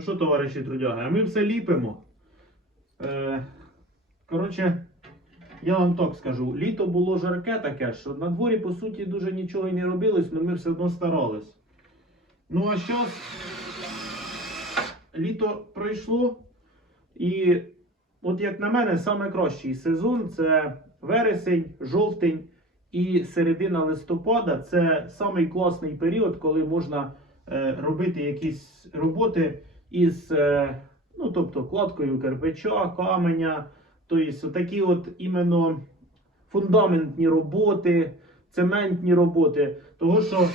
Ну що, товариші трудяги, а ми все ліпимо. Е, коротше, я вам так скажу, літо було жарке таке, що на дворі, по суті, дуже нічого і не робилось, але ми все одно старались. Ну а зараз літо пройшло, і от як на мене, найкращий сезон це вересень, жовтень і середина листопада. Це самий класний період, коли можна е, робити якісь роботи із е, ну, тобто, кладкою кирпича, каменя, тобто такі от іменно фундаментні роботи, цементні роботи. Того, що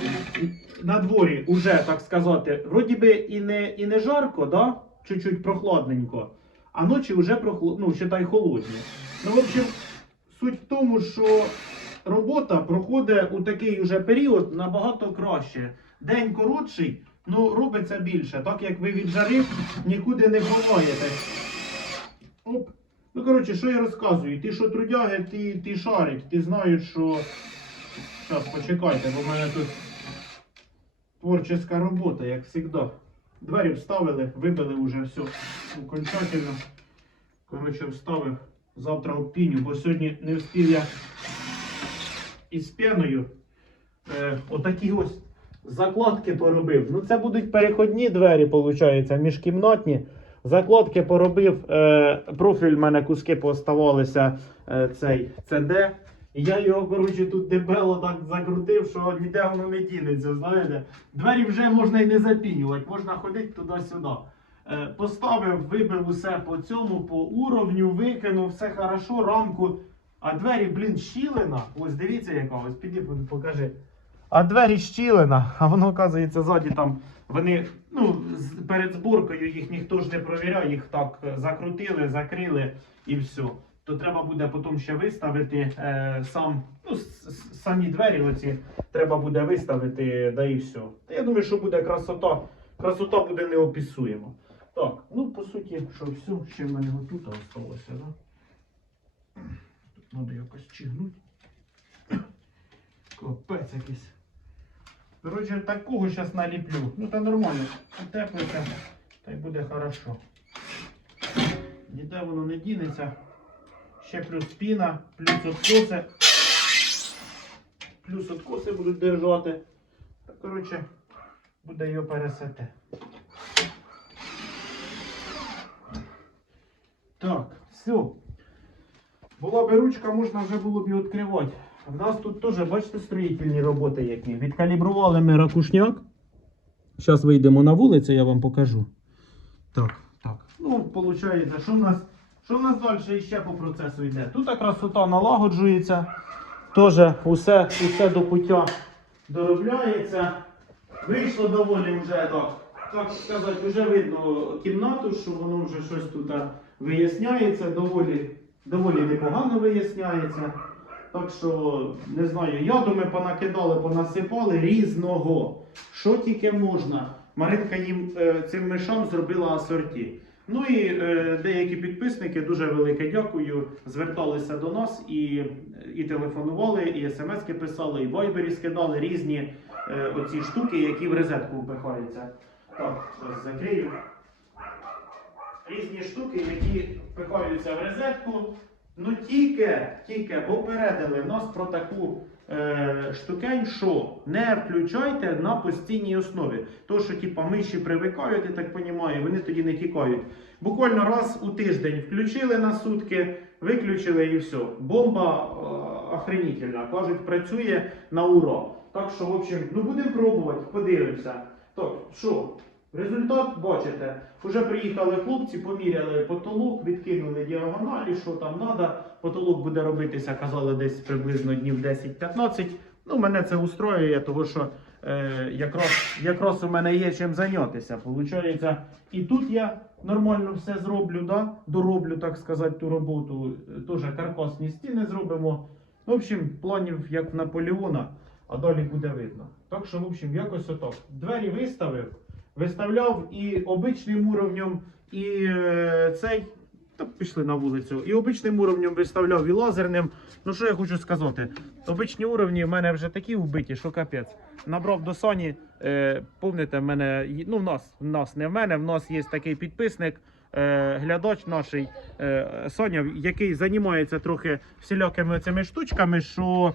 на дворі вже, так сказати, вроді би і не, і не жарко, да? чуть-чуть прохладненько, а ночі вже прохло... ну, считай, холодні. Ну, в общем, суть в тому, що робота проходить у такий уже період набагато краще. День коротший, ну робиться більше, так як ви від жари нікуди не ховаєте. Оп. Ну, коротше, що я розказую? Ті, що трудяги, ті, ті шарять, ті знають, що. Зараз почекайте, бо в мене тут творча робота, як завжди. Двері вставили, вибили вже все окончательно. Коротше, вставив. Завтра обпіню, бо сьогодні не встиг я із пеною. Е, отакі ось закладки поробив. Ну, це будуть переходні двері, виходить, міжкімнатні. Закладки поробив. Е, профіль в мене куски поставалися е, цей. І я його, коротше, тут дебело так закрутив, що ніде воно не дінеться, знаєте. Двері вже можна і не запінювати, можна ходити туди-сюди. Е, Поставив, вибив усе по цьому, по уровню, викинув, все хорошо, рамку. А двері, блін, щілина. Ось дивіться, яка, ось піди покажи. А двері щілина, а воно, оказується, ззаді там. Вони, ну, перед зборкою їх ніхто ж не провіряє, їх так е, закрутили, закрили і все. То треба буде потім ще виставити е, сам, ну, самі двері оці треба буде виставити, да і все. Я думаю, що буде красота. Красота буде неописуєма. Так, ну по суті, що все, ще в мене отут залишилося, да? Тут треба якось чигнути. Капець якийсь. Коротше, такого зараз наліплю. Ну та нормально. Утеплиться, та й буде хорошо. Ніде воно не дінеться. Ще плюс піна, плюс откоси. Плюс откоси будуть держати. Коротше, буде його пересете. Так, все. Була би ручка, можна вже було б і відкривати. В нас тут теж, бачите, строїтельні роботи які. Відкалібрували ми ракушняк. Зараз вийдемо на вулицю, я вам покажу. Так, так. Ну, виходить, що в нас, що в нас далі ще по процесу йде? Тут красота налагоджується. Теж усе, усе до пуття доробляється. Вийшло доволі вже так. Так сказати, вже видно кімнату, що воно вже щось тут виясняється, доволі, доволі непогано виясняється. Так що, не знаю, яду ми понакидали, понасипали різного. Що тільки можна. Маринка їм е, цим мишам зробила асорті. Ну і е, деякі підписники, дуже велике дякую, зверталися до нас і, і телефонували, і смски писали, і вайбері скидали різні е, оці штуки, які в розетку впихаються. Так, зараз закрию. Різні штуки, які впихаються в розетку. Ну тільки, тільки попередили нас про таку е, штукень, що не включайте на постійній основі. То, що типа миші привикають, я так розумію, вони тоді не тікають. Буквально раз у тиждень включили на сутки, виключили і все. Бомба е. Кажуть, працює на ура. Так що, в общем, ну будемо пробувати, подивимося. Так, що? Результат бачите. Уже приїхали хлопці, поміряли потолок, відкинули діагоналі, що там треба. Потолок буде робитися, казали, десь приблизно днів 10-15. Ну, мене це устроює, тому що е, якраз, якраз у мене є чим зайнятися. Получається, і тут я нормально все зроблю, да? дороблю, так сказати, ту роботу. Теж каркасні стіни зробимо. В общем, планів як Наполеона, а далі буде видно. Так що, в общем, якось отак. Двері виставив, виставляв і обичним уровнем, і е, цей Та пішли на вулицю. І обичним уровнем виставляв, і лазерним. Ну що я хочу сказати? Обичні уровні в мене вже такі вбиті, що капець. Набрав до Соні. Е, помните, в мене, ну в нас, в нас, не в мене, в нас є такий підписник, е, глядач наш, е, Соня, який займається трохи всілякими цими штучками, що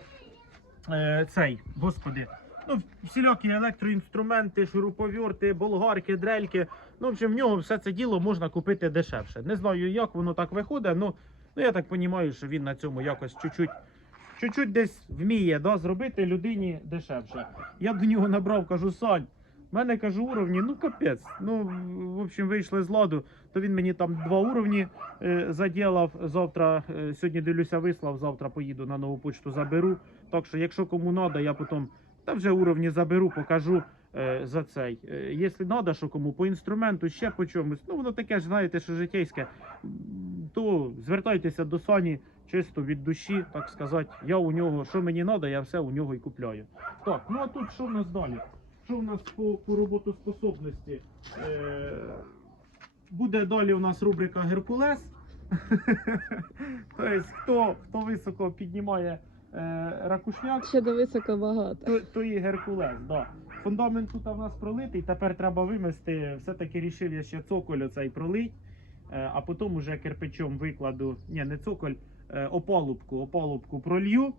е, цей, господи. Ну, всілякі електроінструменти, шуруповерти, болгарки, дрельки. Ну, в общем, в нього все це діло можна купити дешевше. Не знаю, як воно так виходить, ну, ну я так розумію, що він на цьому якось чуть-чуть, чуть-чуть десь вміє да, зробити людині дешевше. Я до нього набрав, кажу, Сань, в мене кажу уровні, ну капець. Ну, в общем, вийшли з ладу, то він мені там два уровні е, заділав. Завтра, е, сьогодні дивлюся, вислав, завтра поїду на нову почту, заберу. Так що, якщо кому треба, я потім та вже уровні заберу, покажу е, за цей. Е, якщо треба, що кому по інструменту, ще по чомусь, ну воно таке ж, знаєте, що житейське, то звертайтеся до Сані чисто від душі, так сказати. Я у нього, що мені треба, я все у нього і купляю. Так, ну а тут що в нас далі? Що в нас по, по роботоспособності? Е, буде далі у нас рубрика Геркулес. Тобто, хто, хто високо піднімає ракушняк, Ще до високо багато. то, то і Геркулес, да. Фундамент тут у нас пролитий, тепер треба вимести. Все-таки рішив я ще цоколь оцей пролить, е, а потім уже кирпичом викладу. Ні, не цоколь, е, опалубку, опалубку пролью.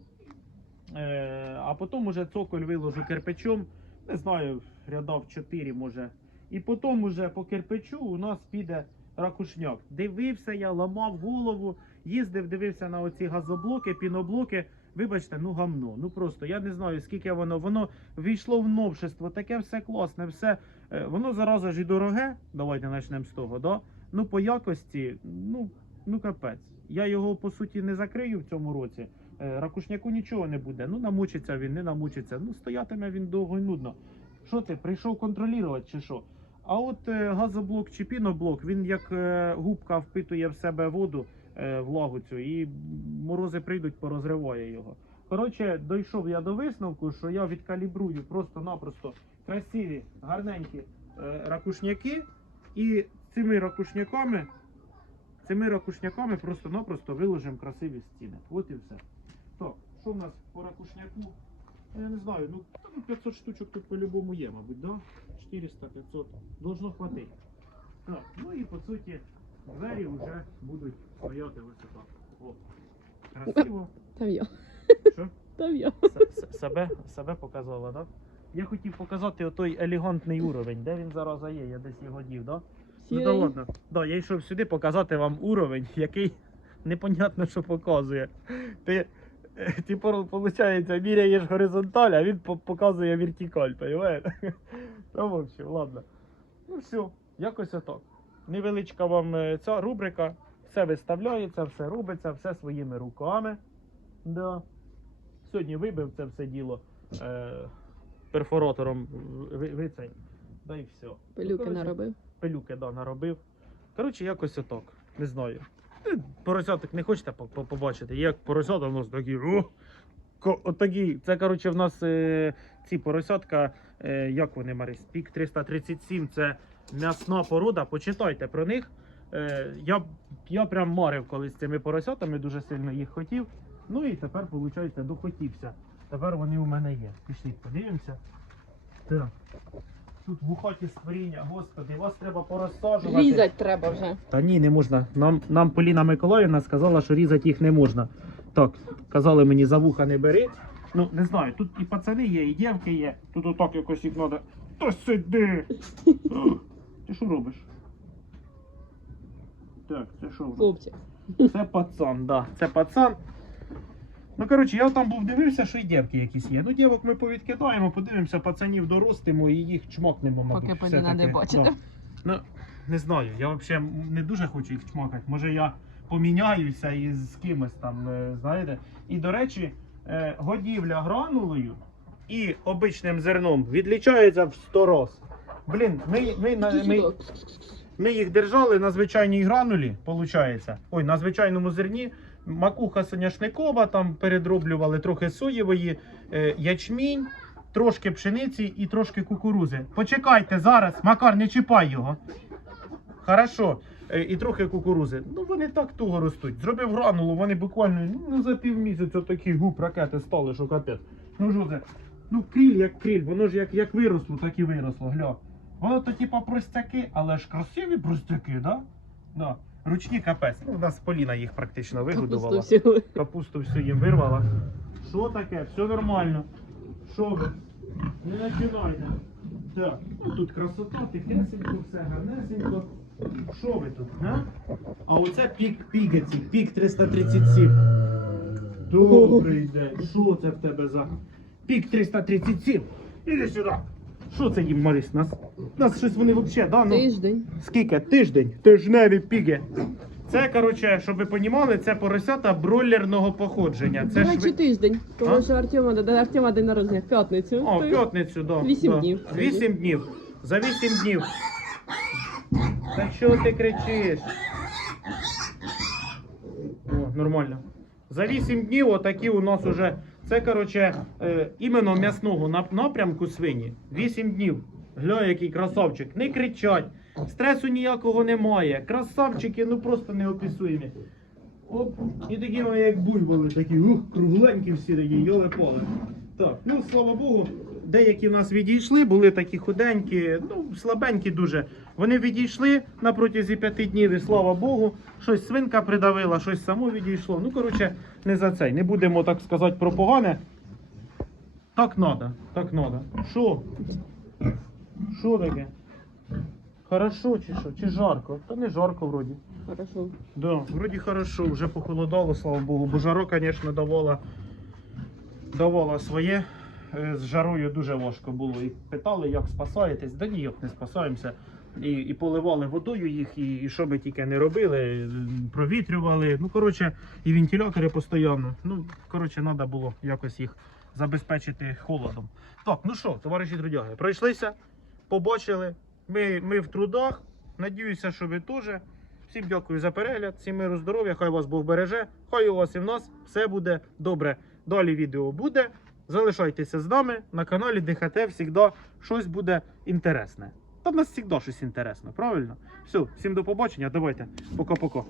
Е, а потім уже цоколь виложу кирпичом. Не знаю, рядов 4 може. І потім уже по кирпичу у нас піде ракушняк. Дивився я, ламав голову, їздив, дивився на оці газоблоки, піноблоки. Вибачте, ну гамно. Ну просто я не знаю, скільки воно. Воно війшло в новшество, таке все класне, все. е, Воно зараза ж і дороге. Давайте почнемо з того, да? Ну, по якості, ну, ну капець. Я його по суті не закрию в цьому році. Е, Ракушняку нічого не буде. Ну, намучиться він, не намучиться. Ну, стоятиме він довго і нудно. Що ти, прийшов контролювати чи що? А от е, газоблок чи піноблок, він як губка впитує в себе воду, е, влагу цю, і морози прийдуть, порозриває його. Коротше, дійшов я до висновку, що я відкалібрую просто-напросто красиві, гарненькі е, ракушняки, і цими ракушняками, цими ракушняками просто-напросто виложимо красиві стіни. От і все. Так, що в нас по ракушняку? Я не знаю, ну та ну, 500 штучок тут по-любому є, мабуть, да? 400, 500. Должно хватити. Так, ну і по суті, двері вже будуть стояти ось так. О, красиво. Там я. Що? Там я. Себе, себе показала, так? Да? Я хотів показати отой елегантний уровень, де він зараз є, я десь його дів, да? Ну да ладно. Да, я йшов сюди показати вам уровень, який непонятно, що показує. Ти, ти виходить, міряєш горизонталь, а він показує вертикаль, понимаєш? Та в общем, ладно. Ну все, якось отак. Невеличка вам е, ця рубрика. Все виставляється, все робиться, все своїми руками. Да. Сьогодні вибив це все діло е, перфоратором ви, ви цей. Да і все. Пилюки коротше, наробив. пилюки да, наробив. Коротше, якось отак. Не знаю. Поросяток не хочете по- по- побачити. Як поросята в нас такі. О, отакі. Це, коротше, в нас е, ці поросятка, як вони, Марис? Пік 337 це м'ясна порода. Почитайте про них. Е, я, я прям марив колись цими поросятами, дуже сильно їх хотів. Ну і тепер, виходить, дохотівся. Тепер вони у мене є. Пішліть, подивимося. Так. Тут вухаті створіння, господи, вас треба порозсаджувати. Різать треба вже. Та ні, не можна. Нам, нам Поліна Миколаївна сказала, що різати їх не можна. Так, казали мені за вуха не бери. Ну, не знаю, тут і пацани є, і дівки є. Тут отак якось їх треба. Та сиди! Ти що робиш? Так, це що? воно? Хлопці. Це пацан, да. Це пацан. Ну, коротше, я там був дивився, що і дівки якісь є. Ну, дівок ми повідкидаємо, подивимося, пацанів доростимо і їх чмокнемо, мабуть. Поки Поліна не бачите. Да. Ну, не знаю, я взагалі не дуже хочу їх чмокати. Може я поміняюся із кимось там, е, знаєте. І, до речі, годівля гранулою і обичним зерном відлічається в 100 раз. Блін, ми, ми, на- ми, ми їх держали на звичайній гранулі, виходить. Ой, на звичайному зерні. Макуха соняшникова, там передроблювали трохи соєвої, е, ячмінь, трошки пшениці і трошки кукурузи. Почекайте зараз, Макар, не чіпай його. Хорошо. Е, і трохи кукурузи. Ну вони так туго ростуть. Зробив гранулу, вони буквально ну, за півмісяця такі губ ракети стали, що капець. Ну що це? Ну кріль як кріль, воно ж як, як виросло, так і виросло, гля. Воно то типа простяки, але ж красиві простяки, да? Да. Ручні капець. Ну, у нас Поліна їх практично вигодувала. Капусту всю. Капусту всю їм вирвала. Що таке? Все нормально. Що ви? Не починайте. Так, ну тут красота, тихесенько, все гарнесенько. Що ви тут? А, а оце пік пігаці, пік 337. Добрий день. Що це в тебе за пік 337? Іди сюди. Що це їм, Марис? Нас, нас щось вони взагалі, да? Ну, Тиждень. Скільки? Тиждень? Тижневі піги. Це, коротше, щоб ви понімали, це поросята бройлерного походження. Це ж ви... тиждень. Тому що Артема, Артема день народження в п'ятницю. О, в п'ятницю, да. Вісім да. днів. Вісім днів. За вісім днів. Та що ти кричиш? О, нормально. За 8 днів отакі у нас уже. Це, коротше, е, іменно м'ясного напрямку свині. 8 днів. Гля, який красавчик. Не кричать. Стресу ніякого немає. Красавчики, ну просто неописуємі. Оп, і такі вони як буйволи, такі, ух, кругленькі всі такі, йоле поле. Так, ну слава Богу, деякі в нас відійшли, були такі худенькі, ну слабенькі дуже. Вони відійшли на протязі п'яти днів, і слава Богу, щось свинка придавила, щось само відійшло. Ну, коротше, не за цей. Не будемо так сказати про погане. Так надо, так надо. Що? Що таке? Хорошо чи що? Чи жарко? Та не жарко вроді. Хорошо. Да, вроді хорошо, вже похолодало, слава Богу. Бо жаро, звісно, давала, давала своє. Е, З жарою дуже важко було. І питали, як спасаєтесь. Да ніяк не спасаємося. І, і поливали водою їх, і, і що ми тільки не робили, е, провітрювали. Ну, коротше, і вентилятори постійно. Ну, коротше, треба було якось їх забезпечити холодом. Так, ну що, товариші трудяги, пройшлися, побачили. Ми, ми в трудах. Надіюся, що ви теж. Всім дякую за перегляд, всім миру, здоров'я, хай вас Бог береже, хай у вас і в нас все буде добре. Далі відео буде. Залишайтеся з нами на каналі ДХТ завжди щось буде інтересне. Та в нас завжди щось інтересне, правильно? Все, всім до побачення, давайте. Пока-пока.